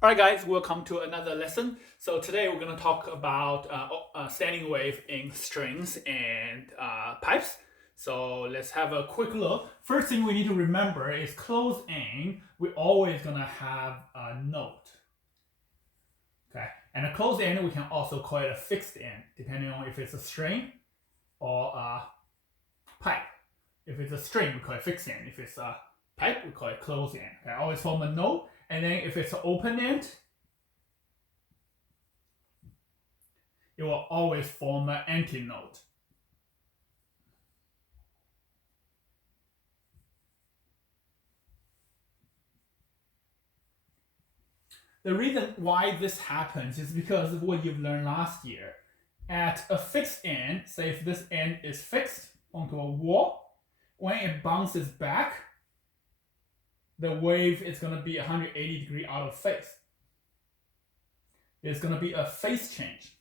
All right, guys, welcome to another lesson. So today we're going to talk about standing wave in strings and pipes. So let's have a quick look. First thing we need to remember is closed end, we're always going to have a note. Okay, and a closed end, we can also call it a fixed end, depending on if it's a string or a pipe. If it's a string, we call it fixed end. If it's a pipe, we call it closed end. Okay, always form a note. And then if it's an open end, it will always form an empty note. The reason why this happens is because of what you've learned last year. At a fixed end, say if this end is fixed onto a wall, when it bounces back, the wave is going to be 180 degrees out of phase. There's going to be a phase change.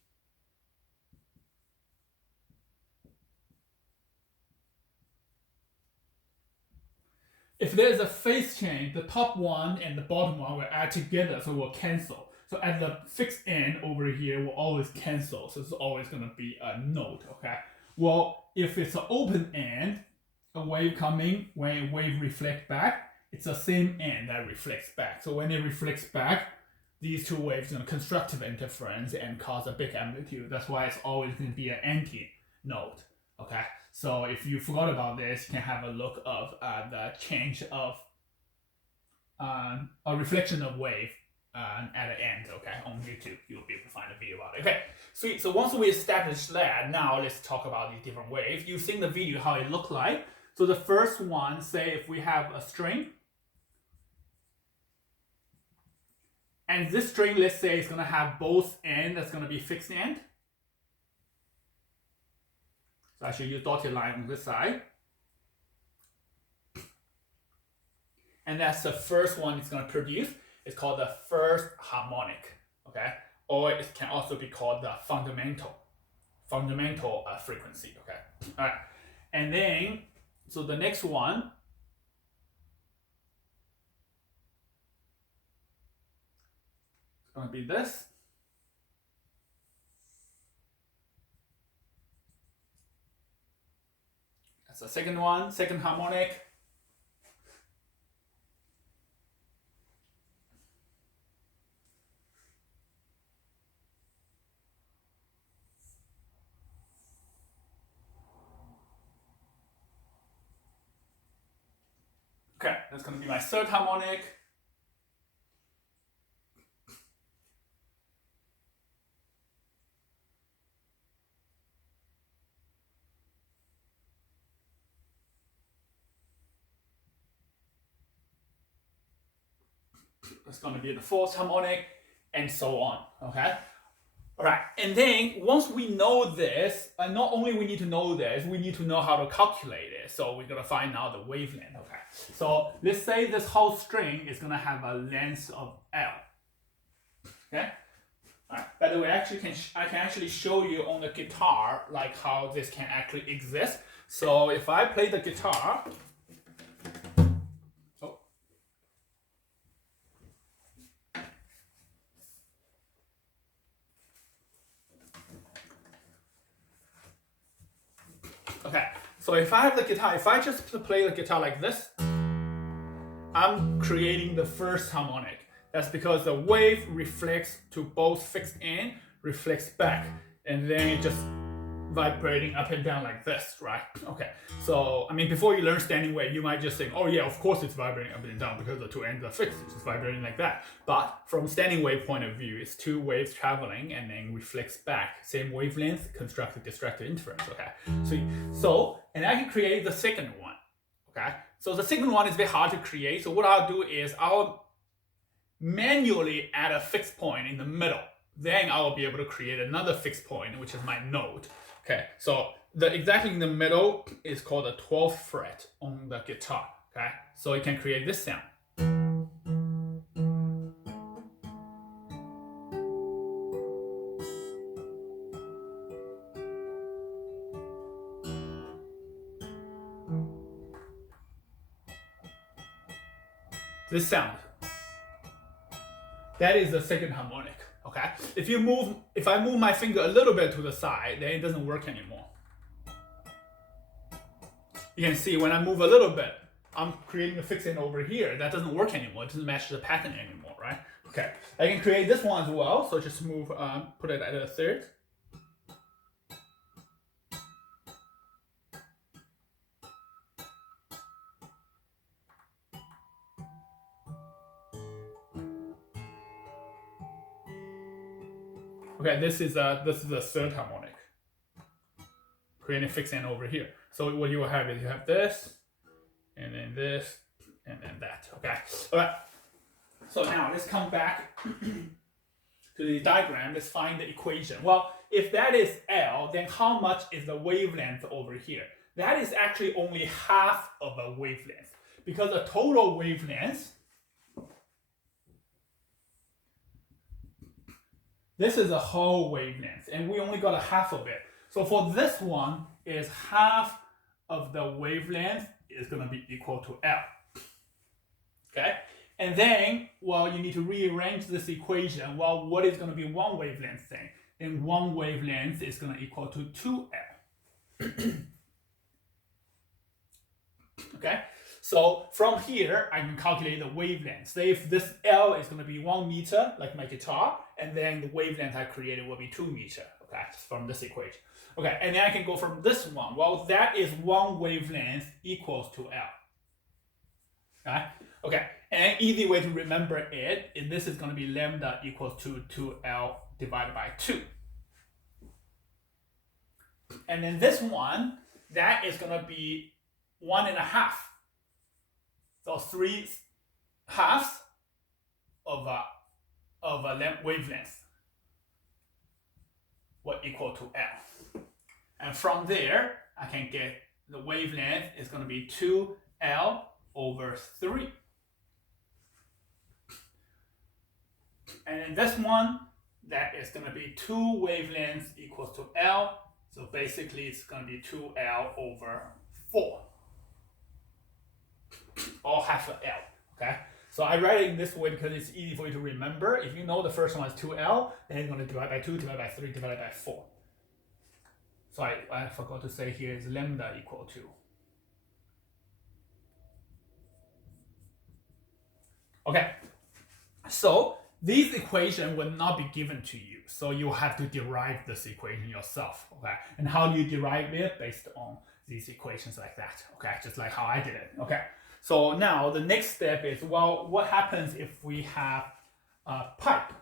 If there's a phase change, the top one and the bottom one will add together, so it will cancel. So at the fixed end over here will always cancel, so it's always going to be a note, okay? Well, if it's an open end, a wave coming, when a wave reflects back, it's the same end that reflects back. So when it reflects back, these two waves are going to constructive interference and cause a big amplitude. That's why it's always going to be an anti-note, okay? So if you forgot about this, you can have a look of the change of a reflection of wave at the end, okay, on YouTube. You'll be able to find a video about it. Okay, sweet. So once we establish that, now let's talk about these different waves. You've seen the video, how it looked like. So the first one, say if we have a string, and this string, let's say, is going to have both ends that's going to be fixed end. So I show you a dotted line on this side. And that's the first one it's going to produce. It's called the first harmonic, okay? Or it can also be called the fundamental frequency, okay? All right. And then, so the next one, it's going to be this. That's the second one, second harmonic. Okay, that's going to be my third harmonic. That's going to be the fourth harmonic, and so on, okay? All right, and then once we know this, not only we need to know this, we need to know how to calculate it. So we're going to find out the wavelength, okay? So let's say this whole string is going to have a length of L, okay? All right. By the way, I can actually show you on the guitar like how this can actually exist. So if I play the guitar, okay, so if I have the guitar, if I just play the guitar like this, I'm creating the first harmonic. That's because the wave reflects to both fixed end, reflects back, and then it just vibrating up and down like this, right? Okay, so I mean, before you learn standing wave, you might just think, oh yeah, of course it's vibrating up and down because the two ends are fixed, it's just vibrating like that. But from standing wave point of view, it's two waves traveling and then reflects back, same wavelength, constructive distracted interference, okay? So, and I can create the second one, okay? So the second one is very hard to create, so what I'll do is I'll manually add a fixed point in the middle. Then I will be able to create another fixed point, which is my note. Okay, so exactly in the middle is called the 12th fret on the guitar. Okay, so you can create this sound. This sound. That is the second harmonic. Okay. If I move my finger a little bit to the side, then it doesn't work anymore. You can see when I move a little bit, I'm creating a fixed end over here. That doesn't work anymore. It doesn't match the pattern anymore, right? Okay. I can create this one as well. So just move, put it at a third. Okay, this is the third harmonic. Creating a fixed end over here. So what you will have is you have this, and then this, and then that. Okay. All right. So now let's come back to the diagram. Let's find the equation. Well, if that is L, then how much is the wavelength over here? That is actually only half of a wavelength, because the total wavelength, this is a whole wavelength, and we only got a half of it. So for this one, is half of the wavelength is going to be equal to L. Okay? And then, well, you need to rearrange this equation. Well, what is going to be one wavelength then? Then one wavelength is going to equal to 2L. Okay? So from here, I can calculate the wavelength. Say if this L is going to be 1 meter, like my guitar, and then the wavelength I created will be 2 meters. Okay, from this equation. Okay, and then I can go from this one. Well, that is one wavelength equals to L. Okay, okay. And an easy way to remember it is this is going to be lambda equals to 2L divided by 2. And then this one, that is going to be 1.5. So 3 halves of a wavelength will equal to L. And from there, I can get the wavelength is going to be 2L over 3. And then this one, that is going to be 2 wavelengths equals to L. So basically, it's going to be 2L over 4. Or half of L, okay? So I write it in this way because it's easy for you to remember. If you know the first one is 2L, then you're going to divide by 2, divide by 3, divide by 4. So I forgot to say here is lambda equal to. Okay, so these equations will not be given to you. So you have to derive this equation yourself, okay? And how do you derive it? Based on these equations like that, okay? Just like how I did it, okay? So now the next step is, well, what happens if we have a pipe?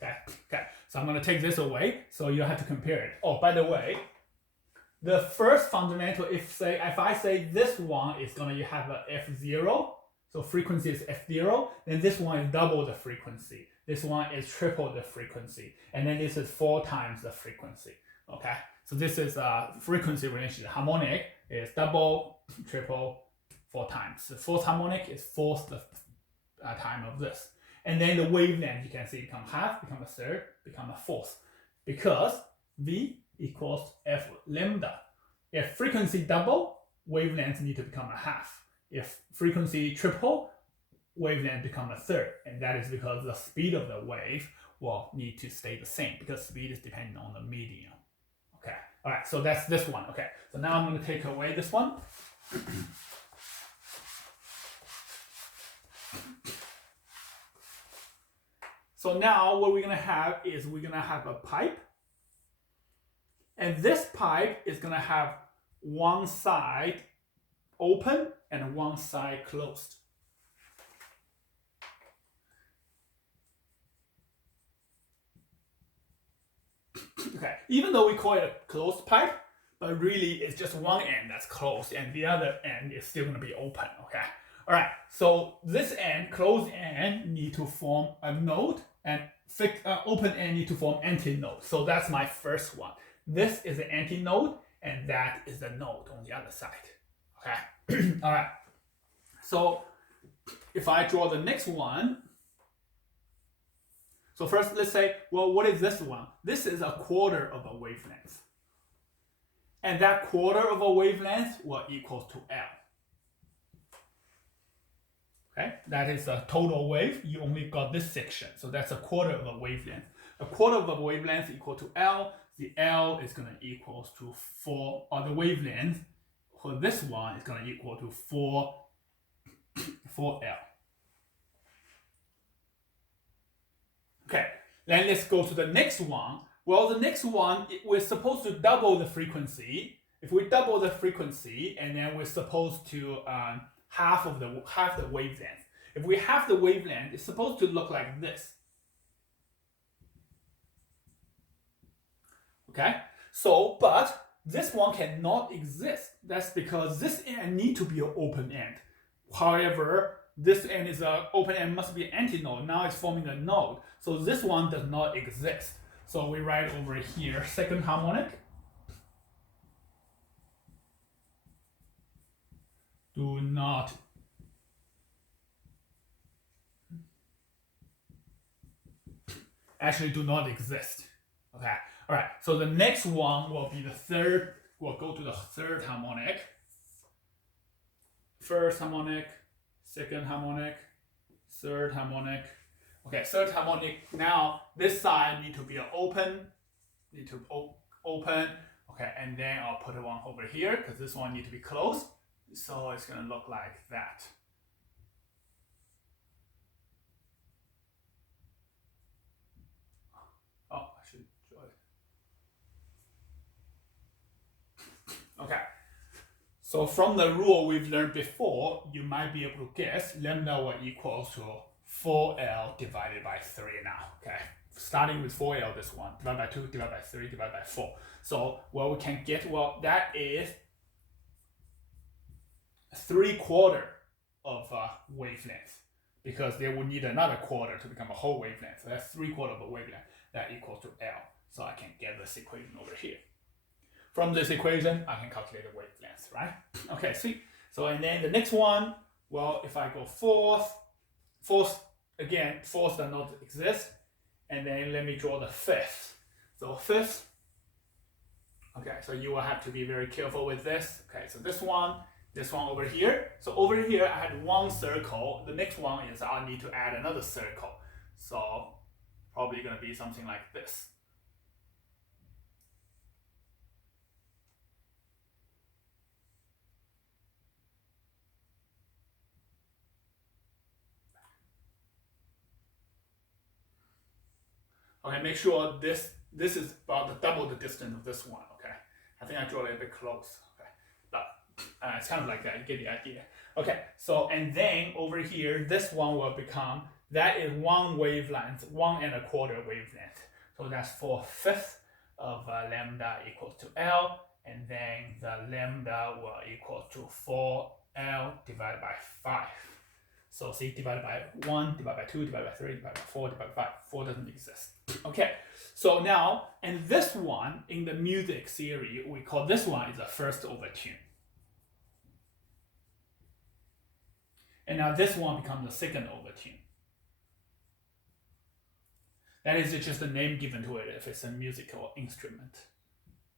Okay. So I'm going to take this away, so you have to compare it. Oh, by the way, the first fundamental, if I say this one is going to have a F0, so frequency is F0, then this one is double the frequency. This one is triple the frequency, and then this is 4 times the frequency. Okay, so this is a frequency relationship. Harmonic is double, triple, 4 times. The fourth harmonic is fourth the time of this. And then the wavelength, you can see, become half, become a third, become a fourth. Because V equals F lambda. If frequency double, wavelength need to become a half. If frequency triple, wavelength become a third. And that is because the speed of the wave will need to stay the same, because speed is dependent on the medium. Okay, all right, so that's this one. Okay, so now I'm going to take away this one. So now what we're going to have is we're going to have a pipe. And this pipe is going to have one side open and one side closed. Okay, even though we call it a closed pipe, but really it's just one end that's closed and the other end is still going to be open, okay? All right, so this end, closed end, need to form a node, and open end need to form antinode. So that's my first one. This is the antinode, and that is the node on the other side. Okay. All right. So if I draw the next one, so first let's say, well, what is this one? This is a quarter of a wavelength, and that quarter of a wavelength will equal to L. Okay, that is a total wave. You only got this section, so that's a quarter of a wavelength. A quarter of a wavelength equal to L. The L is going to equal to 4, or the wavelength for this one is going to equal to 4L. Okay, then let's go to the next one. Well, the next one, we're supposed to double the frequency. If we double the frequency, and then we're supposed to half the wavelength. If we halve the wavelength, it's supposed to look like this. Okay, so but this one cannot exist. That's because this end need to be an open end. However, this end is an open end, must be an antinode. Now it's forming a node. So this one does not exist. So we write over here second harmonic. Do not exist. Okay. All right. So the next one will be the third. We'll go to the third harmonic. First harmonic, second harmonic, third harmonic. Okay, third harmonic. Now this side need to be open. Open. Okay, and then I'll put one over here because this one need to be closed. So it's gonna look like that. Oh, I should draw it. Okay. So from the rule we've learned before, you might be able to guess lambda will equal to 4L divided by 3 now. Okay. Starting with 4L, this one, divided by 2, divided by 3, divided by 4. So what we can get, well, that is 3/4 of a wavelength, because they will need another quarter to become a whole wavelength. So that's 3/4 of a wavelength. That equals to L. So I can get this equation over here. From this equation, I can calculate the wavelength, right? Okay, see? So, and then the next one, well, if I go fourth, again, fourth does not exist. And then let me draw the fifth. So fifth, okay, so you will have to be very careful with this. Okay, so this one over here. So over here, I had one circle. The next one is I need to add another circle. So probably gonna be something like this. Okay, make sure this is about double the distance of this one. Okay, I think I drew it a bit close. Okay, but it's kind of like that. You get the idea. Okay, so and then over here, this one will become, that is one wavelength, 1¼ wavelength. So that's 4/5 of lambda equals to L, and then the lambda will equal to 4L divided by 5. So see, divided by 1, divided by 2, divided by 3, divided by 4, divided by 5. 4 doesn't exist. Okay, so now, and this one, in the music theory, we call this one is the first overtune. And now this one becomes the second overtune. That is just a name given to it if it's a musical instrument.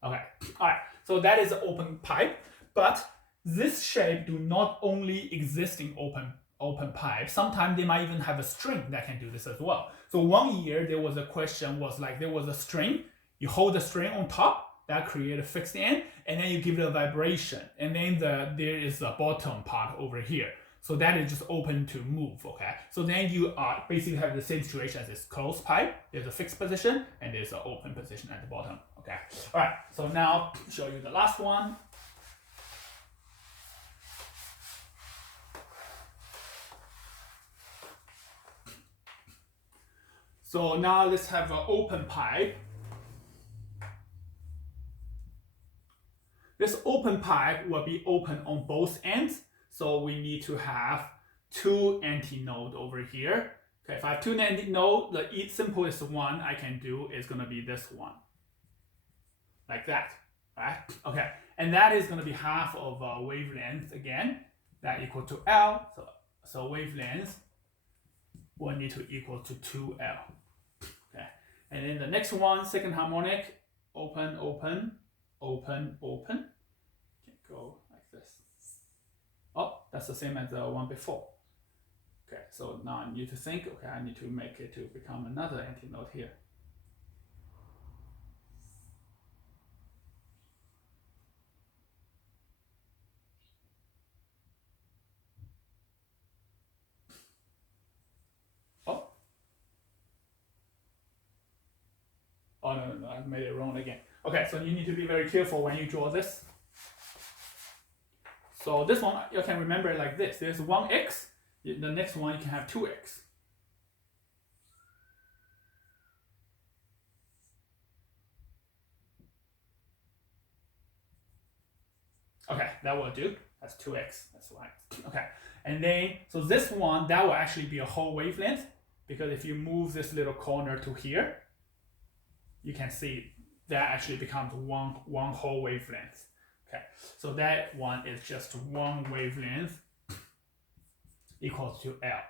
Okay, all right, so that is an open pipe, but this shape do not only exist in open pipe. Sometimes they might even have a string that can do this as well. So one year there was a question, was like there was a string, you hold the string on top, that create a fixed end, and then you give it a vibration, and then there is a bottom part over here. So that is just open to move, okay? So then you are basically have the same situation as this closed pipe. There's a fixed position, and there's an open position at the bottom, okay? All right, so now show you the last one. So now let's have an open pipe. This open pipe will be open on both ends. So we need to have 2 antinodes over here. Okay, if I have 2 antinodes, the simplest one I can do is going to be this one. Like that, right? Okay, and that is going to be half of a wavelength again. That equal to L. So wavelength will need to equal to 2L. Okay, and then the next one, second harmonic, open, open, open, open. Can go like this. Oh, that's the same as the one before. Okay, so now I need to think, okay, I need to make it to become another antinode here. Oh, oh no, I made it wrong again. Okay, so you need to be very careful when you draw this. So this one, you can remember it like this. There's one x, the next one you can have 2x. Okay, that will do. That's 2x, that's right. Okay, and then, so this one, that will actually be a whole wavelength, because if you move this little corner to here, you can see that actually becomes one whole wavelength. Okay, so that one is just one wavelength equals to L.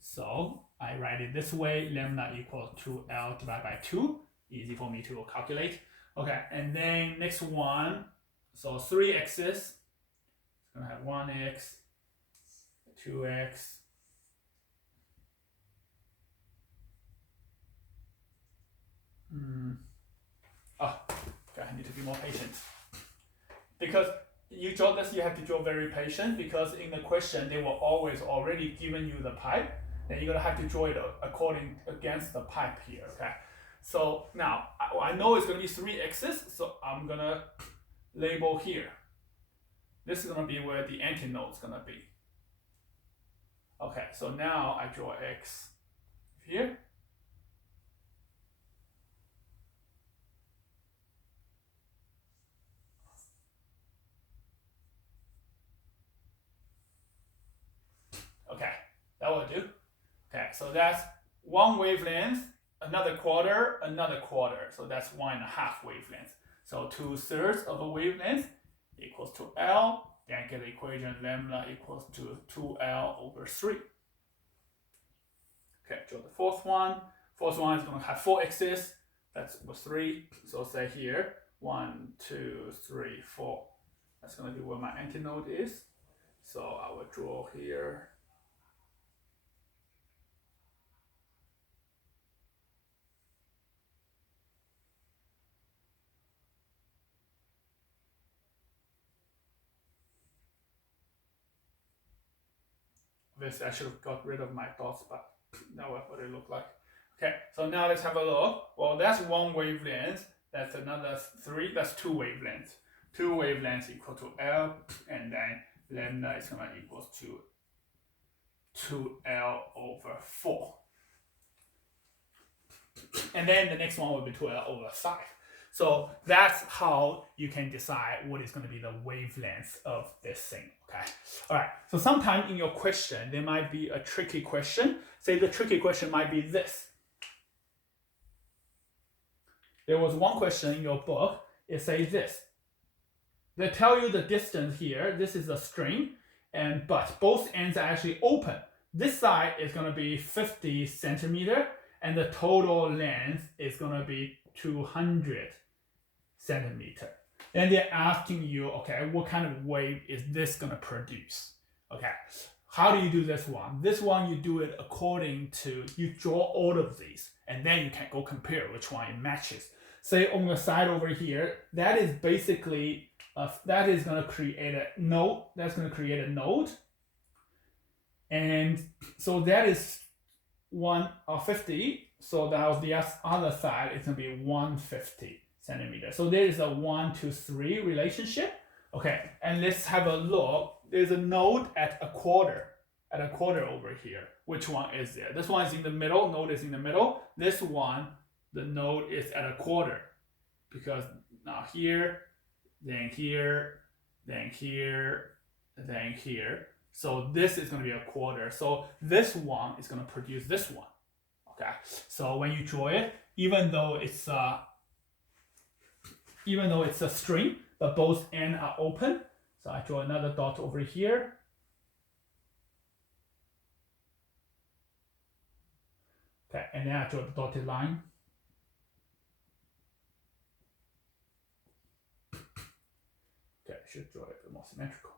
So I write it this way, lambda equals to L divided by 2. Easy for me to calculate. Okay, and then next one, so 3 x's. It's gonna have 1x, 2x, oh, okay, I need to be more patient. Because you draw this, you have to draw very patient, because in the question, they will always already given you the pipe, and you're gonna have to draw it according against the pipe here, okay? So now, I know it's gonna be 3 x's, so I'm gonna label here. This is gonna be where the antinode is gonna be. Okay, so now I draw x here. Okay, that will do. Okay, so that's one wavelength, another quarter, another quarter. So that's 1.5 wavelengths. So 2/3 of a wavelength equals to L. Then get the equation lambda equals to 2L over 3. Okay, draw the fourth one. Fourth one is going to have 4 x's. That's 3. So say here 1, 2, 3, 4. That's going to be where my antinode is. So I will draw here. This I should have got rid of my dots, but now what it look like. Okay, so now let's have a look. Well, that's one wavelength. That's another 3. That's 2 wavelengths. 2 wavelengths equal to L, and then lambda is going to equal to 2L over 4. And then the next one will be 2L over 5. So that's how you can decide what is going to be the wavelength of this thing, okay? All right, so sometime in your question, there might be a tricky question. Say the tricky question might be this. There was one question in your book, it says this. They tell you the distance here, this is a string, but both ends are actually open. This side is going to be 50 centimeter, and the total length is going to be 200 centimeter. Then they're asking you, okay, what kind of wave is this going to produce? Okay, how do you do this one? This one, you do it according to, you draw all of these, and then you can go compare which one it matches. Say on the side over here, that is basically, that is going to create a node. That's going to create a node. And so that is 150. So that was the other side, it's going to be 150 centimeters. So there is a 1 to 3 relationship. Okay, and let's have a look. There's a node at a quarter over here. Which one is there? This one is in the middle. Node is in the middle. This one, the node is at a quarter, because now here, then here, then here, then here. So this is going to be a quarter. So this one is going to produce this one. Okay. So when you draw it, even though it's a string, but both ends are open. So I draw another dot over here. Okay, and then I draw the dotted line. Okay, I should draw it a bit more symmetrical.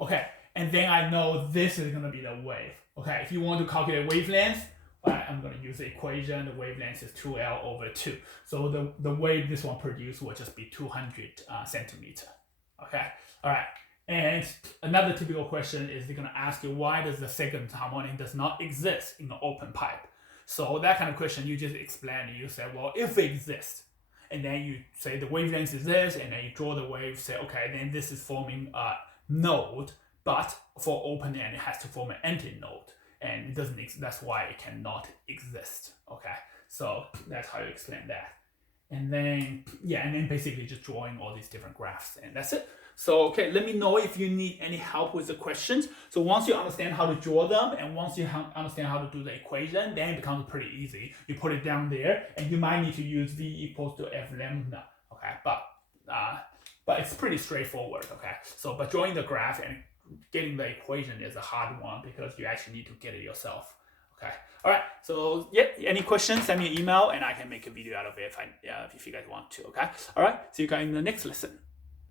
Okay, and then I know this is gonna be the wave. Okay, if you want to calculate wavelength, I'm going to use the equation. The wavelength is 2L over 2. So the wave this one produced will just be 200 centimeter. Okay, all right. And another typical question is they're going to ask you, why does the second harmonic does not exist in the open pipe? So that kind of question, you just explain it. You say, well, if it exists, and then you say the wavelength is this, and then you draw the wave, say, okay, then this is forming a node, but for open end, it has to form an antinode. And it doesn't that's why it cannot exist. Okay, so that's how you explain that. And then and then basically just drawing all these different graphs, and that's it. So okay, let me know if you need any help with the questions. So once you understand how to draw them, and once you understand how to do the equation, then it becomes pretty easy. You put it down there, and you might need to use V equals to F lambda. Okay, but it's pretty straightforward. Okay, so but drawing the graph and getting the equation is a hard one because you actually need to get it yourself. Okay. All right. So yeah, any questions? Send me an email and I can make a video out of it if you guys want to. Okay. All right. See you guys in the next lesson.